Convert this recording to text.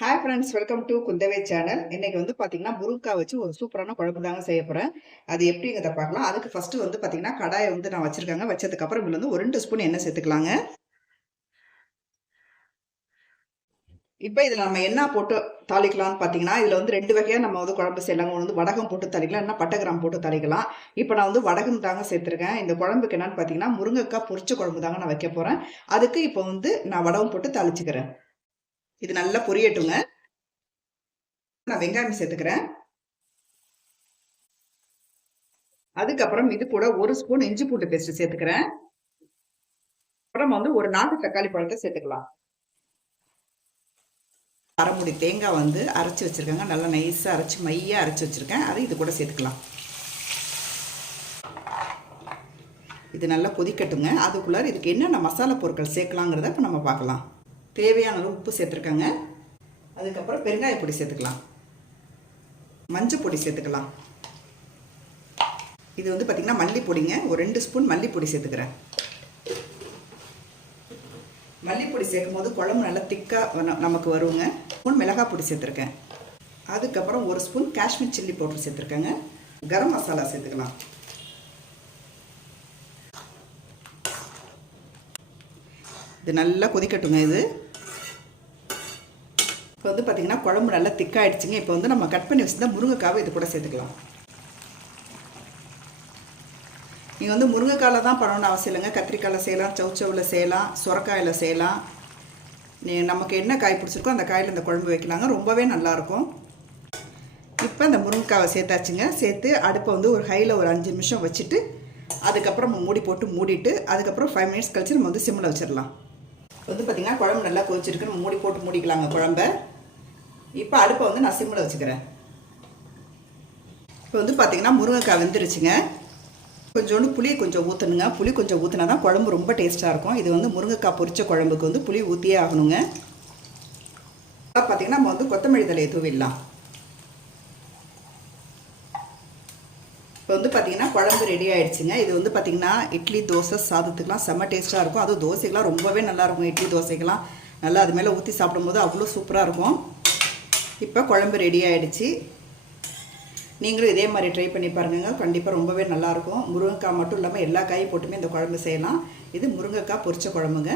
Hi friends welcome to Kundavai channel இன்னைக்கு வந்து பார்த்தீங்கன்னா முருங்கா வச்சு ஒரு சூப்பரான குழம்பு தாங்க செய்ய போகிறேன் அது எப்படிங்கிறத பார்க்கலாம். அதுக்கு ஃபஸ்ட்டு வந்து பார்த்தீங்கன்னா கடாயை வந்து நான் வச்சுருக்காங்க. வச்சதுக்கப்புறம் இதில் வந்து ஒரு ரெண்டு ஸ்பூன் எண்ணெய் சேர்த்துக்கலாங்க. இப்போ இதில் நம்ம என்ன போட்டு தாளிக்கலாம்னு பார்த்தீங்கன்னா இதில் வந்து ரெண்டு வகையாக நம்ம வந்து குழம்பு செய்யலாங்க. ஒன்று வந்து வடகம் போட்டு தாளிக்கலாம் இல்லைன்னா பட்டகிராம் போட்டு தாளிக்கலாம். இப்போ நான் வந்து வடகம் தாங்க சேர்த்துருக்கேன். இந்த குழம்புக்கு என்னன்னு பார்த்தீங்கன்னா முருங்கைக்காய் பொரிச்ச குழம்பு தாங்க நான் வைக்க போகிறேன் அதுக்கு இப்போ வந்து நான் வடகம் போட்டு தாளிச்சுக்கிறேன். இது நல்லா பொரியட்டுங்க. நான் வெங்காயம் சேர்த்துக்கிறேன். அதுக்கப்புறம் இது கூட ஒரு ஸ்பூன் இஞ்சி பூண்டு பேஸ்ட் சேர்த்துக்கிறேன். அப்புறம் வந்து ஒரு நாட்டு தக்காளி பழத்தை சேர்த்துக்கலாம். அரைமுடி தேங்காய் வந்து அரைச்சி வச்சிருக்கேங்க. நல்லா நைஸாக அரைச்சி மையாக அரைச்சி வச்சிருக்கேன். அதை இது கூட சேர்த்துக்கலாம். இது நல்லா கொதிக்கட்டுங்க. அதுக்குள்ளார இதுக்கு என்னென்ன மசாலா பொருட்கள் சேர்க்கலாங்கிறத இப்போ நம்ம பார்க்கலாம். தேவையான அளவு உப்பு சேர்த்துருக்கேங்க. அதுக்கப்புறம் பெருங்காய பொடி சேர்த்துக்கலாம். மஞ்சள் பொடி சேர்த்துக்கலாம். இது வந்து பார்த்திங்கன்னா மல்லிப்பொடிங்க. ஒரு ரெண்டு ஸ்பூன் மல்லிப்பொடி சேர்த்துக்கிறேன். மல்லிப்பொடி சேர்க்கும் போது குழம்பு நல்லா திக்காக நமக்கு வருங்க. ஸ்பூன் மிளகாய் பொடி சேர்த்துருக்கேன். அதுக்கப்புறம் ஒரு ஸ்பூன் காஷ்மீர் சில்லி பவுடர் சேர்த்துருக்கேங்க. கரம் மசாலா சேர்த்துக்கலாம். இது நல்லா கொதிக்கட்டுங்க இது. இப்போ வந்து பார்த்திங்கன்னா குழம்பு நல்லா திக்காயிடுச்சுங்க இப்போ வந்து நம்ம கட் பண்ணி வச்சுருந்தா முருங்கைக்காவை இது கூட சேர்த்துக்கலாம். நீங்கள் வந்து முருங்கைக்காயில் தான் பண்ணணும்னு அவசியம் இல்லைங்க. கத்திரிக்காயில் செய்யலாம் சவுச்சவில் செய்யலாம் சுரக்காயில் செய்யலாம். நீ நமக்கு என்ன காய் பிடிச்சிருக்கோ அந்த காயில் இந்த குழம்பு வைக்கலாங்க. ரொம்பவே நல்லாயிருக்கும். இப்போ இந்த முருங்கைக்காவை சேர்த்தாச்சுங்க. சேர்த்து அடுப்பை வந்து ஒரு ஹையில் ஒரு அஞ்சு நிமிஷம் வச்சுட்டு அதுக்கப்புறம் மூடி போட்டு மூடிட்டு அதுக்கப்புறம் ஃபைவ் மினிட்ஸ் கழிச்சு நம்ம வந்து சிம்மில் வச்சிடலாம். வந்து பார்த்திங்கன்னா குழம்பு நல்லா கொதிச்சிருக்கு. நம்ம மூடி போட்டு மூடிக்கலாங்க குழம்ப. இப்போ அடுப்பை வந்து நான் சிம்மில் வச்சுக்கிறேன். இப்போ வந்து பார்த்திங்கன்னா முருங்கைக்காய் வெந்துருச்சுங்க. கொஞ்சோண்டு புளி கொஞ்சம் ஊற்றணுங்க புளி கொஞ்சம் ஊற்றினா தான் குழம்பு ரொம்ப டேஸ்ட்டாக இருக்கும். இது வந்து முருங்கைக்காய் பொரிச்ச குழம்புக்கு வந்து புளி ஊற்றியே ஆகணுங்க. பார்த்திங்கன்னா நம்ம வந்து கொத்தமல்லி தலையை தூவிடலாம். இப்போ வந்து பார்த்தீங்கன்னா குழம்பு ரெடி ஆயிடுச்சுங்க. இது வந்து பார்த்திங்கன்னா இட்லி தோசை சாதத்துக்குலாம் செம்ம டேஸ்ட்டாக இருக்கும். அதுவும் தோசைக்கெலாம் ரொம்பவே நல்லாயிருக்கும் இட்லி தோசைக்கெலாம் நல்லா அது மேலே ஊற்றி சாப்பிடும்போது அவ்வளோ சூப்பராக இருக்கும். இப்போ குழம்பு ரெடி ஆகிடுச்சு நீங்களும் இதே மாதிரி ட்ரை பண்ணி பாருங்க கண்டிப்பாக ரொம்பவே நல்லாயிருக்கும். முருங்கைக்காய் மட்டும் இல்லாமல் எல்லா காயும் போட்டுமே இந்த குழம்பு செய்யலாம். இது முருங்கைக்காய் பொரிச்ச குழம்புங்க.